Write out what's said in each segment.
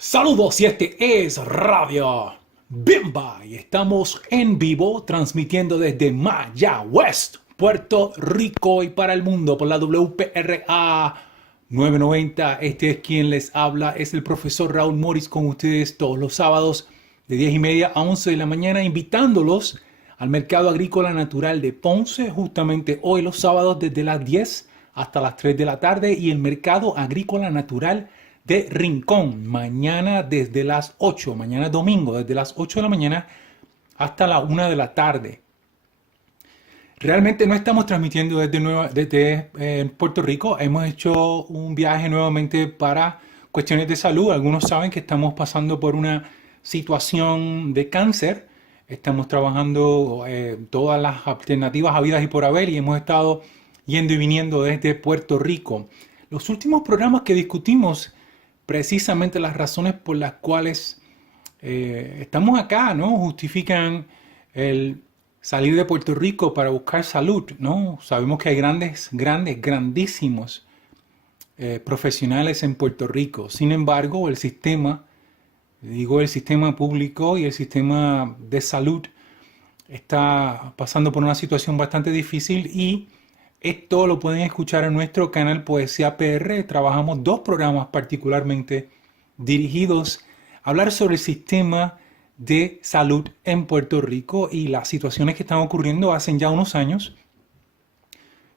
Saludos y este es Radio Bimba y estamos en vivo transmitiendo desde Mayagüez, Puerto Rico y para el mundo por la WPRA 990. Este es quien les habla, es el profesor Raúl Morris con ustedes todos los sábados de 10:30 a 11 de la mañana, invitándolos al Mercado Agrícola Natural de Ponce, justamente hoy los sábados desde las 10 hasta las 3 de la tarde, y el Mercado Agrícola Natural de Rincón, mañana desde las 8, mañana domingo, desde las 8 de la mañana hasta la 1 de la tarde. Realmente no estamos transmitiendo desde Puerto Rico, hemos hecho un viaje nuevamente para cuestiones de salud. Algunos saben que estamos pasando por una situación de cáncer, estamos trabajando todas las alternativas habidas y por haber y hemos estado yendo y viniendo desde Puerto Rico. Los últimos programas que discutimos precisamente las razones por las cuales estamos acá, ¿no? Justifican el salir de Puerto Rico para buscar salud, ¿no? Sabemos que hay grandísimos profesionales en Puerto Rico. Sin embargo, el sistema público y el sistema de salud está pasando por una situación bastante difícil, y esto lo pueden escuchar en nuestro canal Poesía PR. Trabajamos dos programas particularmente dirigidos a hablar sobre el sistema de salud en Puerto Rico y las situaciones que están ocurriendo hace ya unos años,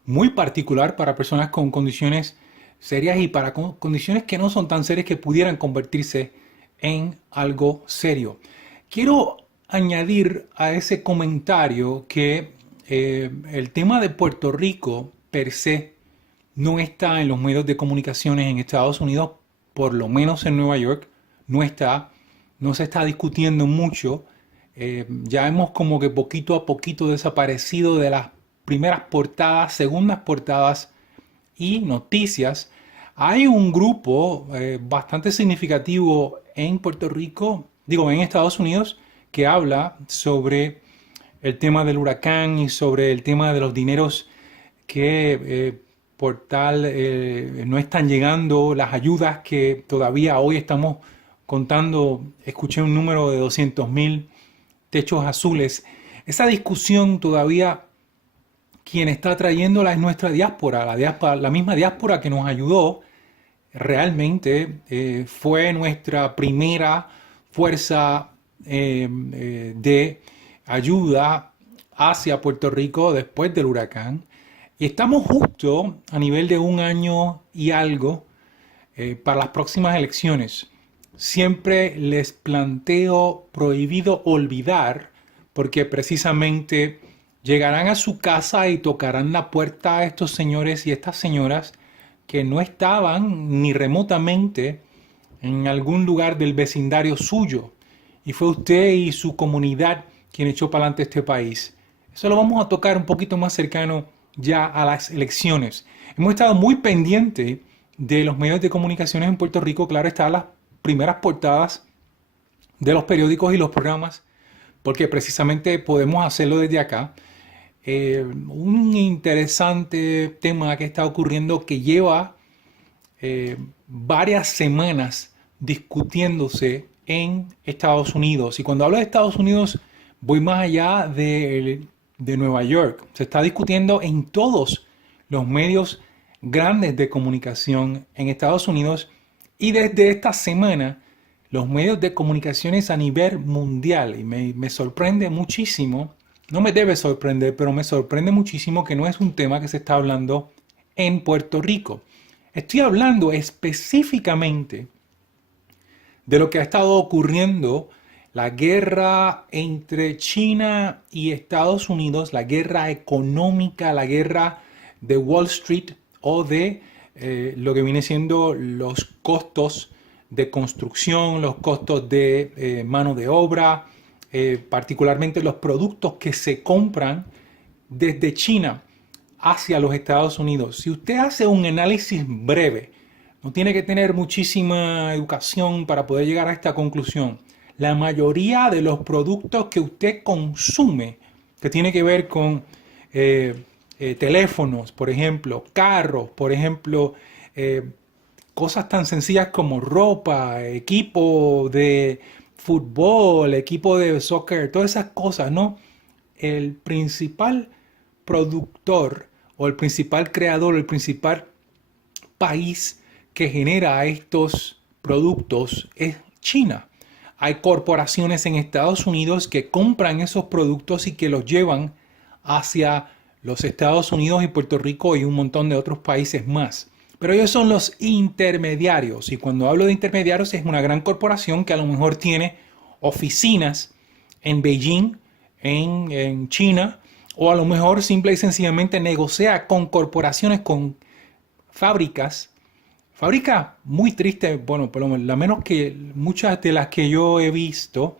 muy particular para personas con condiciones serias y para condiciones que no son tan serias que pudieran convertirse en algo serio. Quiero añadir a ese comentario que el tema de Puerto Rico per se no está en los medios de comunicaciones en Estados Unidos, por lo menos en Nueva York, no se está discutiendo mucho. Ya hemos como que poquito a poquito desaparecido de las primeras portadas, segundas portadas y noticias. Hay un grupo bastante significativo en Puerto Rico, digo, en Estados Unidos, que habla sobre el tema del huracán y sobre el tema de los dineros que por tal no están llegando, las ayudas que todavía hoy estamos contando. Escuché un número de 200,000 techos azules. Esa discusión todavía quien está trayéndola es nuestra diáspora, la misma diáspora que nos ayudó. Realmente fue nuestra primera fuerza de ayuda hacia Puerto Rico después del huracán. Y estamos justo a nivel de un año y algo para las próximas elecciones. Siempre les planteo prohibido olvidar, porque precisamente llegarán a su casa y tocarán la puerta a estos señores y estas señoras que no estaban ni remotamente en algún lugar del vecindario suyo. Y fue usted y su comunidad quien echó para adelante este país. Eso lo vamos a tocar un poquito más cercano ya a las elecciones. Hemos estado muy pendientes de los medios de comunicaciones en Puerto Rico. Claro, están las primeras portadas de los periódicos y los programas, porque precisamente podemos hacerlo desde acá. Un interesante tema que está ocurriendo que lleva varias semanas discutiéndose en Estados Unidos. Y cuando hablo de Estados Unidos, voy más allá de Nueva York. Se está discutiendo en todos los medios grandes de comunicación en Estados Unidos, y desde esta semana los medios de comunicaciones a nivel mundial. Y me sorprende muchísimo, no me debe sorprender, pero me sorprende muchísimo que no es un tema que se está hablando en Puerto Rico. Estoy hablando específicamente de lo que ha estado ocurriendo, la guerra entre China y Estados Unidos, la guerra económica, la guerra de Wall Street, o de lo que viene siendo los costos de construcción, los costos de mano de obra, particularmente los productos que se compran desde China hacia los Estados Unidos. Si usted hace un análisis breve, no tiene que tener muchísima educación para poder llegar a esta conclusión. La mayoría de los productos que usted consume, que tiene que ver con teléfonos, por ejemplo, carros, por ejemplo, cosas tan sencillas como ropa, equipo de fútbol, equipo de soccer, todas esas cosas, ¿no? El principal productor o el principal creador, el principal país que genera estos productos es China. Hay corporaciones en Estados Unidos que compran esos productos y que los llevan hacia los Estados Unidos y Puerto Rico y un montón de otros países más. Pero ellos son los intermediarios. Y cuando hablo de intermediarios es una gran corporación que a lo mejor tiene oficinas en Beijing, en China, o a lo mejor simple y sencillamente negocia con corporaciones, con fábricas muy triste, bueno, por lo menos que muchas de las que yo he visto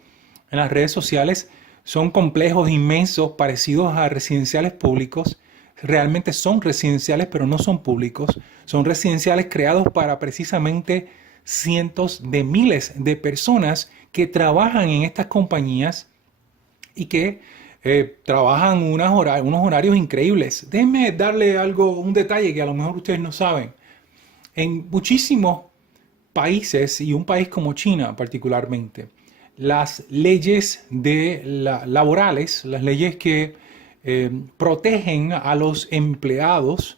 en las redes sociales son complejos inmensos parecidos a residenciales públicos. Realmente son residenciales, pero no son públicos. Son residenciales creados para precisamente cientos de miles de personas que trabajan en estas compañías y que trabajan unos horarios increíbles. Déjenme darle un detalle que a lo mejor ustedes no saben. En muchísimos países, y un país como China particularmente, las leyes laborales, las leyes que protegen a los empleados,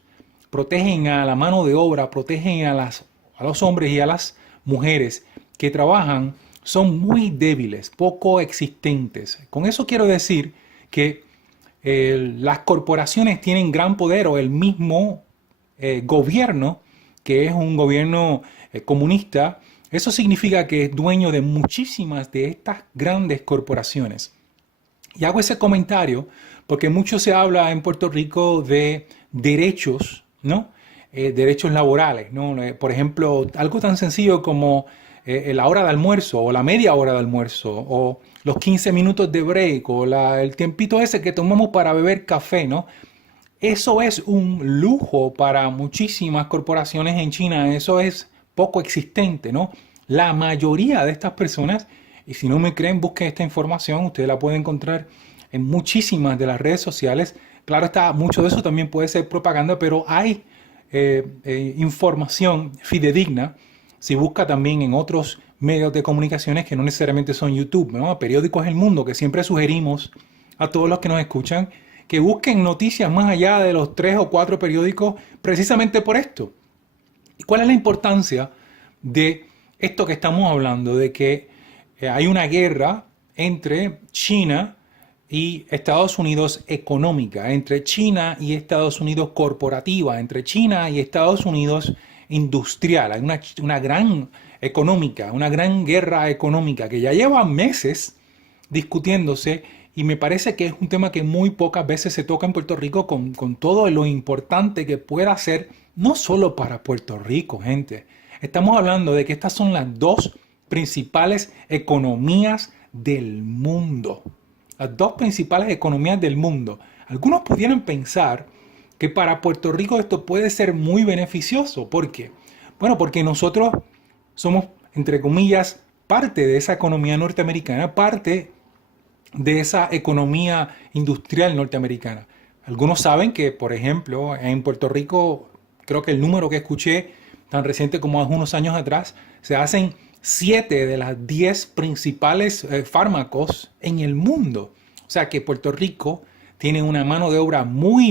protegen a la mano de obra, protegen a los hombres y a las mujeres que trabajan, son muy débiles, poco existentes. Con eso quiero decir que las corporaciones tienen gran poder, o el mismo gobierno, que es un gobierno comunista. Eso significa que es dueño de muchísimas de estas grandes corporaciones. Y hago ese comentario porque mucho se habla en Puerto Rico de derechos, ¿no? Derechos laborales, ¿no? Por ejemplo, algo tan sencillo como la hora de almuerzo o la media hora de almuerzo o los 15 minutos de break o el tiempito ese que tomamos para beber café, ¿no? Eso es un lujo para muchísimas corporaciones en China. Eso es poco existente, ¿no? La mayoría de estas personas, y si no me creen, busquen esta información. Ustedes la pueden encontrar en muchísimas de las redes sociales. Claro está, mucho de eso también puede ser propaganda, pero hay información fidedigna. Si busca también en otros medios de comunicaciones que no necesariamente son YouTube, ¿no? Periódicos El Mundo, que siempre sugerimos a todos los que nos escuchan que busquen noticias más allá de los 3 o 4 periódicos precisamente por esto. ¿Y cuál es la importancia de esto que estamos hablando? De que hay una guerra entre China y Estados Unidos económica, entre China y Estados Unidos corporativa, entre China y Estados Unidos industrial. Hay una gran económica, una gran guerra económica que ya lleva meses discutiéndose. Y me parece que es un tema que muy pocas veces se toca en Puerto Rico con todo lo importante que pueda ser, no solo para Puerto Rico, gente. Estamos hablando de que estas son las dos principales economías del mundo. Las dos principales economías del mundo. Algunos pudieran pensar que para Puerto Rico esto puede ser muy beneficioso. ¿Por qué? Bueno, porque nosotros somos, entre comillas, parte de esa economía norteamericana, parte de esa economía industrial norteamericana. Algunos saben que, por ejemplo, en Puerto Rico, creo que el número que escuché tan reciente como hace unos años atrás, se hacen 7 de las 10 principales fármacos en el mundo. O sea que Puerto Rico tiene una mano de obra muy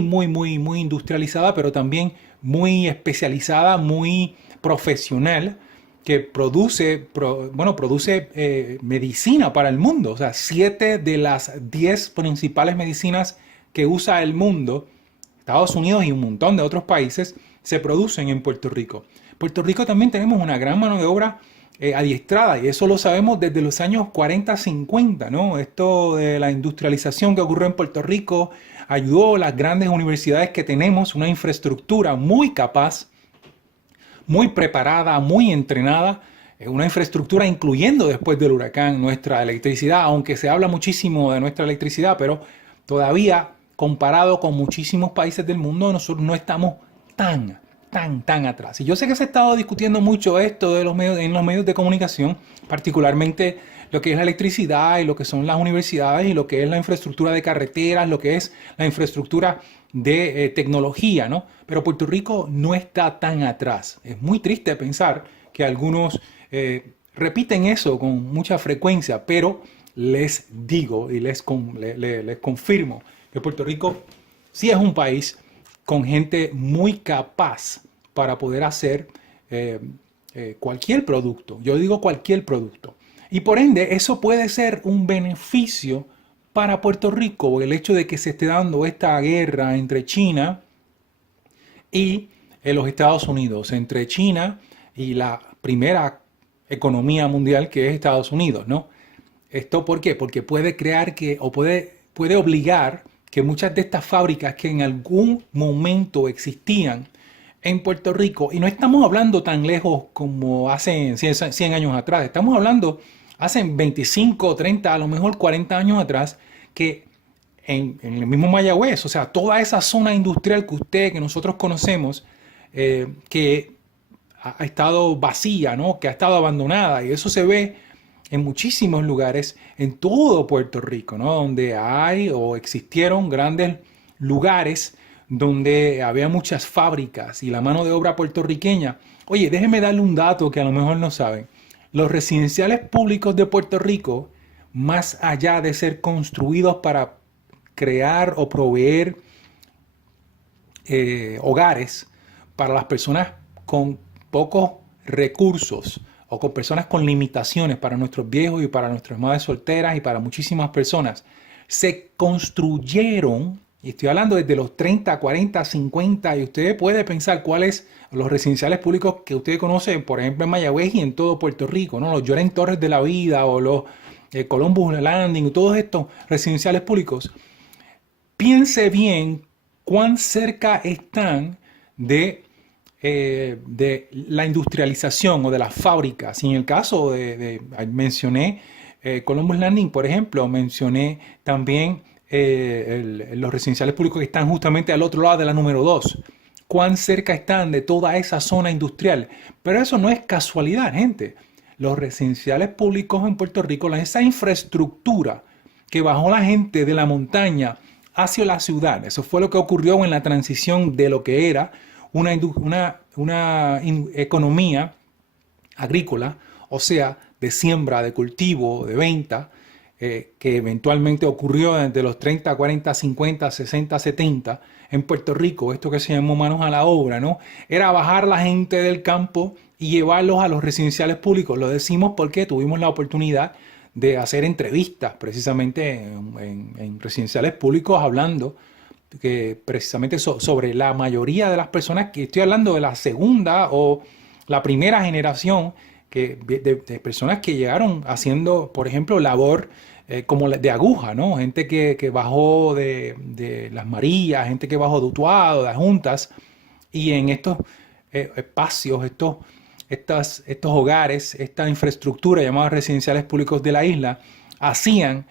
industrializada, pero también muy especializada, muy profesional, que produce medicina para el mundo. O sea, 7 de las 10 principales medicinas que usa el mundo, Estados Unidos y un montón de otros países, se producen en Puerto Rico. Puerto Rico también tenemos una gran mano de obra adiestrada, y eso lo sabemos desde los años 40, 50, ¿no? Esto de la industrialización que ocurrió en Puerto Rico ayudó a las grandes universidades que tenemos, una infraestructura muy capaz, muy preparada, muy entrenada, una infraestructura incluyendo después del huracán nuestra electricidad, aunque se habla muchísimo de nuestra electricidad, pero todavía comparado con muchísimos países del mundo nosotros no estamos tan tan atrás. Y yo sé que se ha estado discutiendo mucho esto de los medios, en los medios de comunicación, particularmente lo que es la electricidad y lo que son las universidades y lo que es la infraestructura de carreteras, lo que es la infraestructura de tecnología, ¿no? Pero Puerto Rico no está tan atrás. Es muy triste pensar que algunos repiten eso con mucha frecuencia, pero les digo y les confirmo que Puerto Rico sí es un país con gente muy capaz para poder hacer cualquier producto. Yo digo cualquier producto. Y por ende, eso puede ser un beneficio para Puerto Rico, el hecho de que se esté dando esta guerra entre China y los Estados Unidos, entre China y la primera economía mundial que es Estados Unidos, ¿no? ¿Esto por qué? Porque puede crear puede obligar que muchas de estas fábricas que en algún momento existían en Puerto Rico, y no estamos hablando tan lejos como hace 100 años atrás, estamos hablando hace 25, 30, a lo mejor 40 años atrás, que en el mismo Mayagüez, o sea, toda esa zona industrial que nosotros conocemos, que ha estado vacía, ¿no? Que ha estado abandonada, y eso se ve en muchísimos lugares en todo Puerto Rico, ¿no? Donde hay o existieron grandes lugares donde había muchas fábricas y la mano de obra puertorriqueña. Oye, déjenme darle un dato que a lo mejor no saben. Los residenciales públicos de Puerto Rico, más allá de ser construidos para crear o proveer hogares para las personas con pocos recursos o con personas con limitaciones, para nuestros viejos y para nuestras madres solteras y para muchísimas personas, se construyeron, y estoy hablando desde los 30, 40, 50, y usted puede pensar cuáles los residenciales públicos que usted conoce, por ejemplo en Mayagüez y en todo Puerto Rico, ¿no? Los Lloren Torres de la Vida o los Columbus Landing, todos estos residenciales públicos. Piense bien cuán cerca están de la industrialización o de las fábricas. Y en el caso mencioné Columbus Landing, por ejemplo, mencioné también los residenciales públicos que están justamente al otro lado de la número 2. Cuán cerca están de toda esa zona industrial. Pero eso no es casualidad, gente. Los residenciales públicos en Puerto Rico, esa infraestructura que bajó la gente de la montaña hacia la ciudad, eso fue lo que ocurrió en la transición de lo que era una economía agrícola, o sea, de siembra, de cultivo, de venta, que eventualmente ocurrió desde los 30, 40, 50, 60, 70 en Puerto Rico, esto que se llamó manos a la obra, ¿no? Era bajar la gente del campo y llevarlos a los residenciales públicos. Lo decimos porque tuvimos la oportunidad de hacer entrevistas precisamente en residenciales públicos hablando que precisamente sobre la mayoría de las personas, que estoy hablando de la segunda o la primera generación de personas que llegaron haciendo, por ejemplo, labor como de aguja, ¿no? Gente que bajó de Las Marías, gente que bajó de Utuado, de Juntas, y en estos espacios, estos hogares, esta infraestructura llamada residenciales públicos de la isla, hacían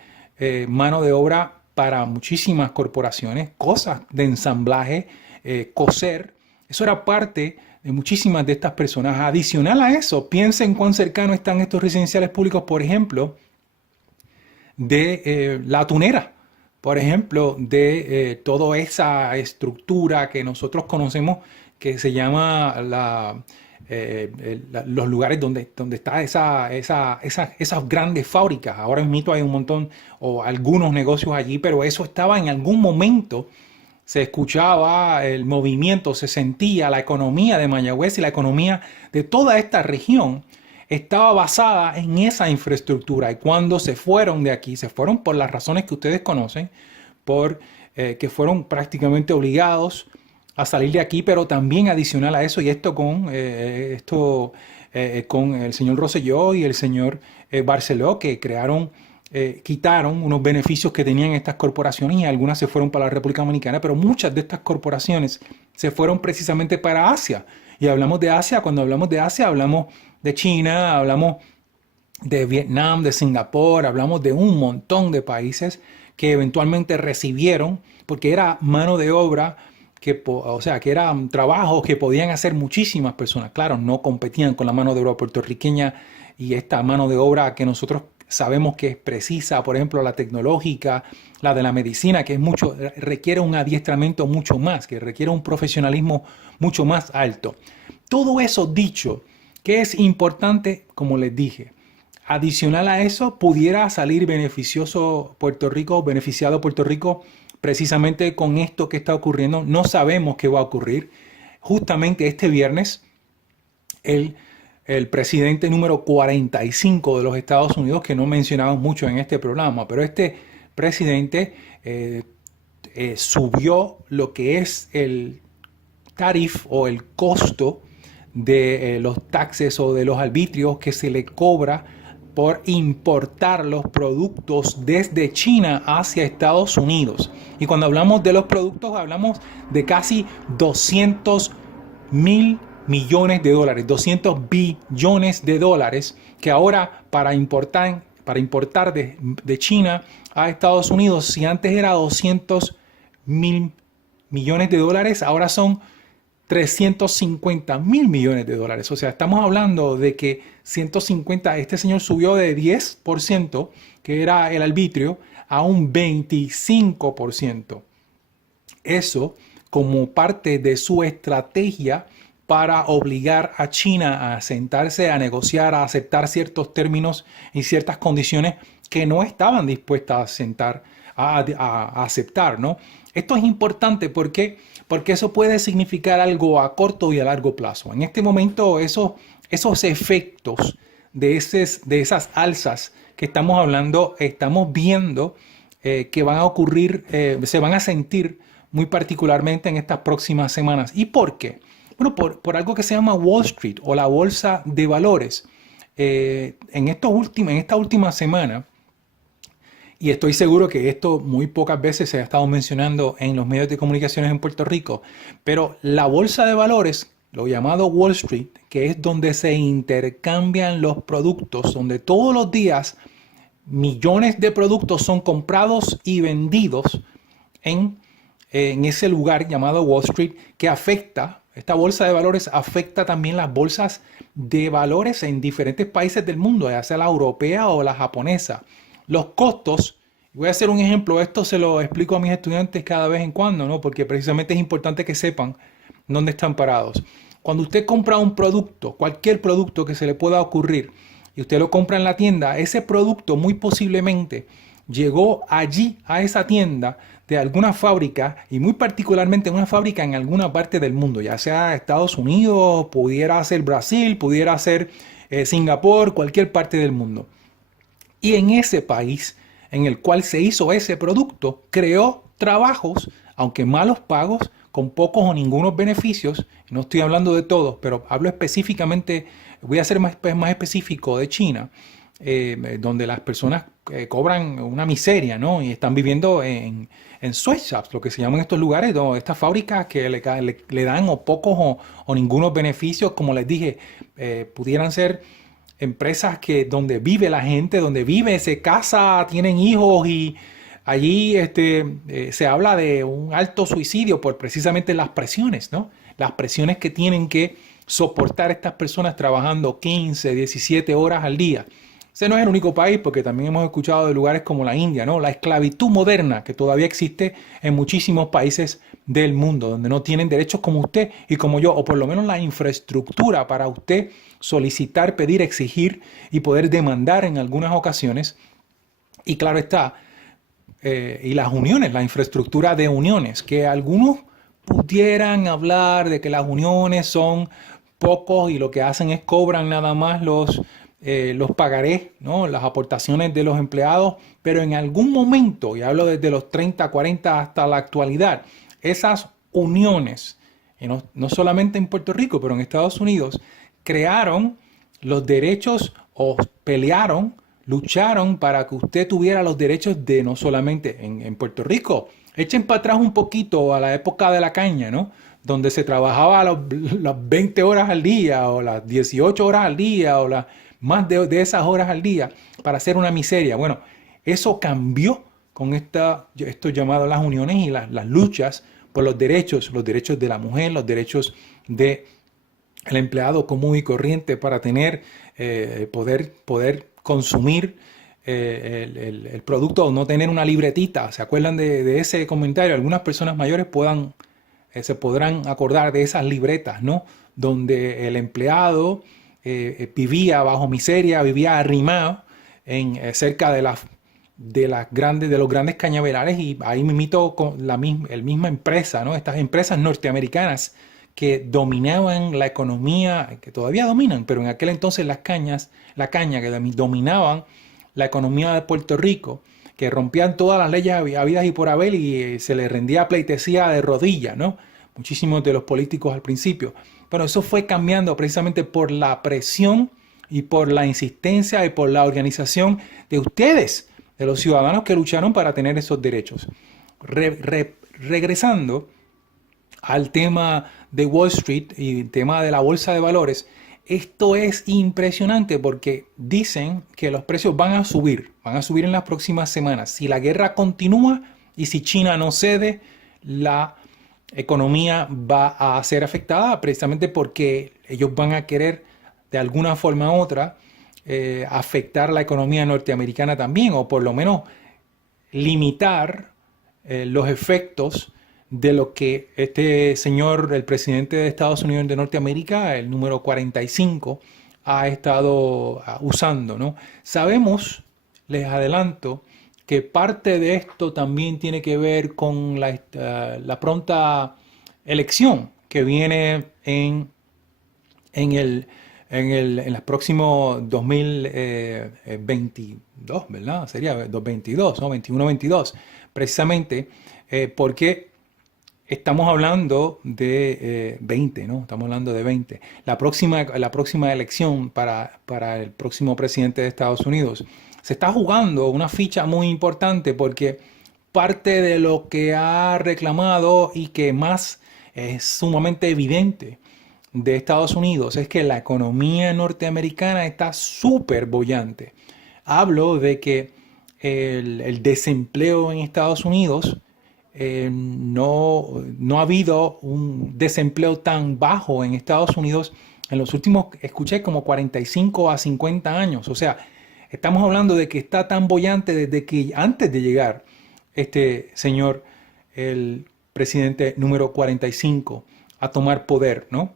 mano de obra para muchísimas corporaciones, cosas de ensamblaje, coser. Eso era parte de muchísimas de estas personas. Adicional a eso, piensen cuán cercano están estos residenciales públicos, por ejemplo, de la tunera, por ejemplo, de toda esa estructura que nosotros conocemos que se llama los lugares donde está esas grandes fábricas. Ahora mismo hay un montón o algunos negocios allí, pero eso estaba en algún momento, se escuchaba el movimiento, se sentía la economía de Mayagüez y la economía de toda esta región estaba basada en esa infraestructura. Y cuando se fueron de aquí, se fueron por las razones que ustedes conocen, que fueron prácticamente obligados a salir de aquí, pero también adicional a eso, y esto con el señor Rosselló y el señor Barceló, que quitaron unos beneficios que tenían estas corporaciones, y algunas se fueron para la República Dominicana, pero muchas de estas corporaciones se fueron precisamente para Asia. Y hablamos de Asia, cuando hablamos de Asia hablamos de China, hablamos de Vietnam, de Singapur, hablamos de un montón de países que eventualmente recibieron, porque era mano de obra o sea, que eran trabajos que podían hacer muchísimas personas. Claro, no competían con la mano de obra puertorriqueña y esta mano de obra que nosotros sabemos que es precisa, por ejemplo, la tecnológica, la de la medicina, que es mucho, requiere un adiestramiento mucho más, que requiere un profesionalismo mucho más alto. Todo eso dicho, que es importante, como les dije, adicional a eso, pudiera salir beneficiado Puerto Rico precisamente con esto que está ocurriendo. No sabemos qué va a ocurrir. Justamente este viernes, el presidente número 45 de los Estados Unidos, que no mencionamos mucho en este programa, pero este presidente subió lo que es el tarif o el costo de los taxes o de los arbitrios que se le cobra por importar los productos desde China hacia Estados Unidos. Y cuando hablamos de los productos, hablamos de casi 200.000 millones de dólares, 200 billones de dólares, que ahora para importar de China a Estados Unidos, si antes era 200.000 millones de dólares, ahora son 350.000 millones de dólares. O sea, estamos hablando de que este señor subió de 10%, que era el arbitrio, a un 25%. Eso como parte de su estrategia para obligar a China a sentarse, a negociar, a aceptar ciertos términos y ciertas condiciones que no estaban dispuestas a aceptar, ¿no? Esto es importante porque eso puede significar algo a corto y a largo plazo. En este momento, esos efectos de esas alzas que estamos hablando, estamos viendo que van a ocurrir, se van a sentir muy particularmente en estas próximas semanas. ¿Y por qué? Bueno, por algo que se llama Wall Street o la bolsa de valores. En esta última semana, y estoy seguro que esto muy pocas veces se ha estado mencionando en los medios de comunicaciones en Puerto Rico, pero la bolsa de valores, lo llamado Wall Street, que es donde se intercambian los productos, donde todos los días millones de productos son comprados y vendidos en ese lugar llamado Wall Street, que esta bolsa de valores afecta también las bolsas de valores en diferentes países del mundo, ya sea la europea o la japonesa. Los costos, voy a hacer un ejemplo, esto se lo explico a mis estudiantes cada vez en cuando, ¿no? Porque precisamente es importante que sepan dónde están parados. Cuando usted compra un producto, cualquier producto que se le pueda ocurrir, y usted lo compra en la tienda, ese producto muy posiblemente llegó allí a esa tienda de alguna fábrica, y muy particularmente una fábrica en alguna parte del mundo, ya sea Estados Unidos, pudiera ser Brasil, pudiera ser Singapur, cualquier parte del mundo. Y en ese país en el cual se hizo ese producto, creó trabajos, aunque malos pagos, con pocos o ningunos beneficios. No estoy hablando de todos, pero hablo específicamente, voy a ser más específico de China, donde las personas cobran una miseria, ¿no? Y están viviendo en sweatshops, lo que se llaman estos lugares, estas fábricas que le dan o pocos o ningunos beneficios, como les dije, pudieran ser empresas donde vive la gente, donde vive, se casa, tienen hijos y allí se habla de un alto suicidio por precisamente las presiones, ¿no? Las presiones que tienen que soportar estas personas trabajando 15, 17 horas al día. Ese no es el único país, porque también hemos escuchado de lugares como la India, ¿no? La esclavitud moderna que todavía existe en muchísimos países del mundo, donde no tienen derechos como usted y como yo, o por lo menos la infraestructura para usted solicitar, pedir, exigir y poder demandar en algunas ocasiones. Y claro está, y las uniones, la infraestructura de uniones, que algunos pudieran hablar de que las uniones son pocos y lo que hacen es cobran nada más los pagarés, ¿no? Las aportaciones de los empleados, pero en algún momento, y hablo desde los 30, 40 hasta la actualidad, esas uniones, y no solamente en Puerto Rico, pero en Estados Unidos, crearon los derechos o pelearon, lucharon para que usted tuviera los derechos de no solamente en Puerto Rico. Echen para atrás un poquito a la época de la caña, ¿no? Donde se trabajaba las 20 horas al día o las 18 horas al día o más de esas horas al día para hacer una miseria. Bueno, eso cambió con esto llamado las uniones y las luchas por los derechos de la mujer, los derechos del empleado común y corriente para tener, poder consumir el producto o no tener una libretita. ¿Se acuerdan de ese comentario? Algunas personas mayores se podrán acordar de esas libretas, ¿no? Donde el empleado vivía bajo miseria, vivía arrimado cerca de los grandes cañaverales, y ahí mismito con la misma empresa, ¿no? Estas empresas norteamericanas que dominaban la economía, que todavía dominan, pero en aquel entonces la caña que dominaban la economía de Puerto Rico, que rompían todas las leyes habidas y por haber, y se les rendía pleitesía de rodillas, ¿no? Muchísimos de los políticos al principio. Pero eso fue cambiando precisamente por la presión y por la insistencia y por la organización de ustedes, de los ciudadanos que lucharon para tener esos derechos. Regresando al tema de Wall Street y el tema de la bolsa de valores, esto es impresionante porque dicen que los precios van a subir en las próximas semanas. Si la guerra continúa y si China no cede, la economía va a ser afectada precisamente porque ellos van a querer de alguna forma u otra afectar la economía norteamericana también, o por lo menos limitar los efectos de lo que este señor, el presidente de Estados Unidos de Norteamérica, el número 45, ha estado usando, ¿no? Sabemos, les adelanto, que parte de esto también tiene que ver con la pronta elección que viene en el próximo 2022, ¿verdad? Sería 2022, ¿no? 21-22, precisamente porque estamos hablando de 20, ¿no? Estamos hablando de 20. La próxima elección para el próximo presidente de Estados Unidos se está jugando una ficha muy importante, porque parte de lo que ha reclamado y que más es sumamente evidente de Estados Unidos es que la economía norteamericana está súper bollante. Hablo de que el desempleo en Estados Unidos, no ha habido un desempleo tan bajo en Estados Unidos en los últimos, escuché, como 45 a 50 años. O sea, estamos hablando de que está tan bollante desde que antes de llegar este señor, el presidente número 45, a tomar poder, ¿no?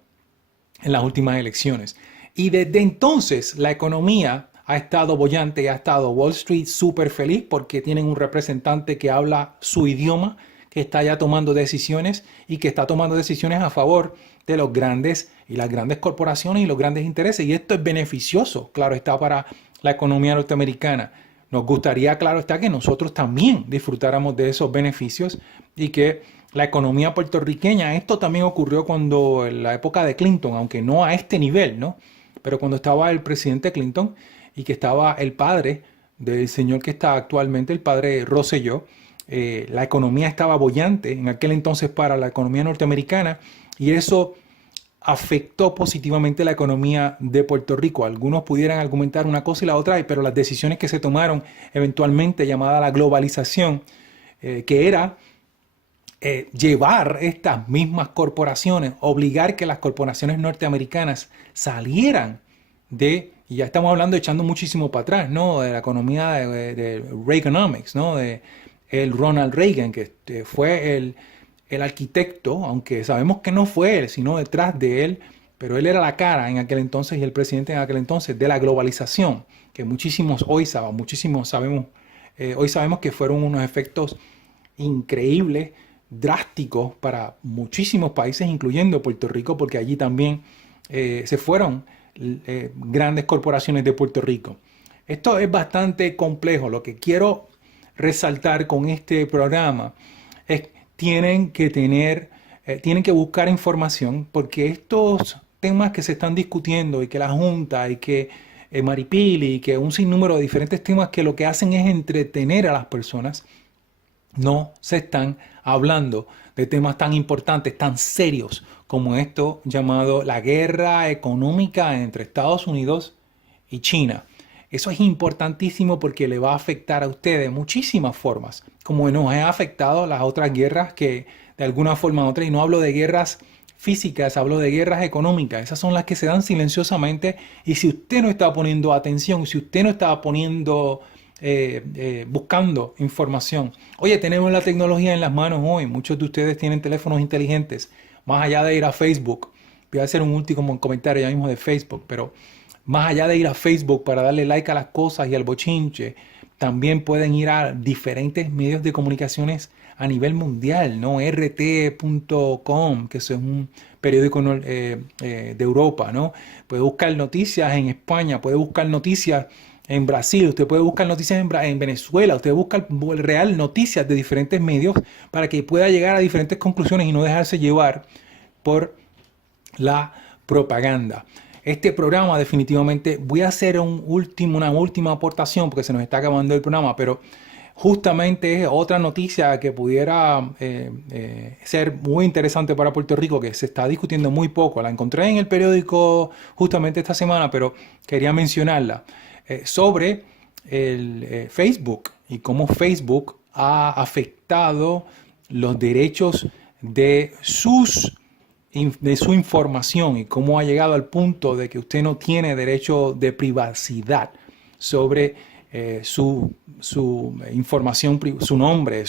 En las últimas elecciones. Y desde entonces la economía ha estado bollante y ha estado Wall Street súper feliz porque tienen un representante que habla su idioma, que está ya tomando decisiones y que está tomando decisiones a favor de los grandes y las grandes corporaciones y los grandes intereses. Y esto es beneficioso, claro está, para la economía norteamericana. Nos gustaría, claro está, que nosotros también disfrutáramos de esos beneficios y que la economía puertorriqueña, esto también ocurrió cuando en la época de Clinton, aunque no a este nivel, ¿no? Pero cuando estaba el presidente Clinton y que estaba el padre del señor que está actualmente, el padre Rosselló, la economía estaba bollante en aquel entonces para la economía norteamericana, y eso afectó positivamente la economía de Puerto Rico. Algunos pudieran argumentar una cosa y la otra, pero las decisiones que se tomaron eventualmente, llamada la globalización, que era llevar estas mismas corporaciones, obligar que las corporaciones norteamericanas salieran y ya estamos hablando, echando muchísimo para atrás, ¿no? De la economía de Reaganomics, ¿no? De el Ronald Reagan, que fue el arquitecto, aunque sabemos que no fue él, sino detrás de él, pero él era la cara en aquel entonces y el presidente en aquel entonces de la globalización, que muchísimos hoy sabemos que fueron unos efectos increíbles, drásticos para muchísimos países, incluyendo Puerto Rico, porque allí también se fueron grandes corporaciones de Puerto Rico. Esto es bastante complejo. Lo que quiero resaltar con este programa es que tienen que buscar información, porque estos temas que se están discutiendo y que la Junta y que Maripili y que un sinnúmero de diferentes temas que lo que hacen es entretener a las personas, no se están hablando de temas tan importantes, tan serios como esto llamado la guerra económica entre Estados Unidos y China. Eso es importantísimo porque le va a afectar a usted de muchísimas formas, como nos ha afectado las otras guerras que de alguna forma u otra, y no hablo de guerras físicas, hablo de guerras económicas. Esas son las que se dan silenciosamente y si usted no está poniendo atención, si usted no está poniendo, buscando información. Oye, tenemos la tecnología en las manos hoy. Muchos de ustedes tienen teléfonos inteligentes. Más allá de ir a Facebook, voy a hacer un último comentario ya mismo de Facebook, pero más allá de ir a Facebook para darle like a las cosas y al bochinche, también pueden ir a diferentes medios de comunicaciones a nivel mundial, ¿no? RT.com, que es un periódico de Europa, ¿no? Puede buscar noticias en España, puede buscar noticias en Brasil, usted puede buscar noticias en Venezuela, usted busca real noticias de diferentes medios para que pueda llegar a diferentes conclusiones y no dejarse llevar por la propaganda. Este programa definitivamente, voy a hacer una última aportación porque se nos está acabando el programa, pero justamente es otra noticia que pudiera ser muy interesante para Puerto Rico, que se está discutiendo muy poco. La encontré en el periódico justamente esta semana, pero quería mencionarla, sobre el Facebook y cómo Facebook ha afectado los derechos de su información y cómo ha llegado al punto de que usted no tiene derecho de privacidad sobre su información, su nombre,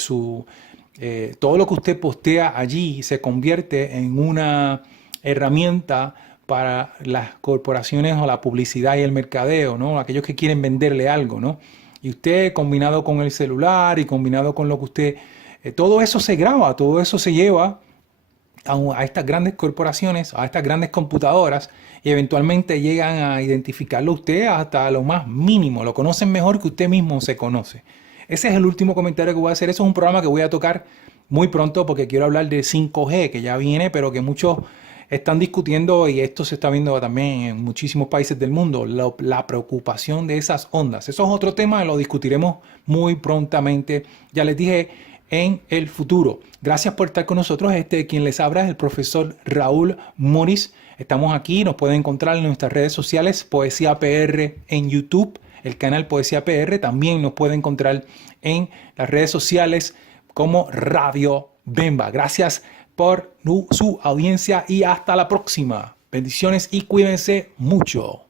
todo lo que usted postea allí se convierte en una herramienta para las corporaciones o la publicidad y el mercadeo, ¿no? Aquellos que quieren venderle algo, ¿no? Y usted, combinado con el celular y combinado con lo que usted, todo eso se graba, todo eso se lleva a estas grandes corporaciones, a estas grandes computadoras y eventualmente llegan a identificarlo usted hasta lo más mínimo, lo conocen mejor que usted mismo se conoce. Ese es el último comentario que voy a hacer. Eso es un programa que voy a tocar muy pronto porque quiero hablar de 5G que ya viene, pero que muchos están discutiendo y esto se está viendo también en muchísimos países del mundo, la preocupación de esas ondas. Eso es otro tema, lo discutiremos muy prontamente. Ya les dije, en el futuro. Gracias por estar con nosotros. Quien les habla es el profesor Raúl Moris. Estamos aquí, nos pueden encontrar en nuestras redes sociales, Poesía PR en YouTube, el canal Poesía PR. También nos pueden encontrar en las redes sociales como Radio Bemba. Gracias por su audiencia y hasta la próxima. Bendiciones y cuídense mucho.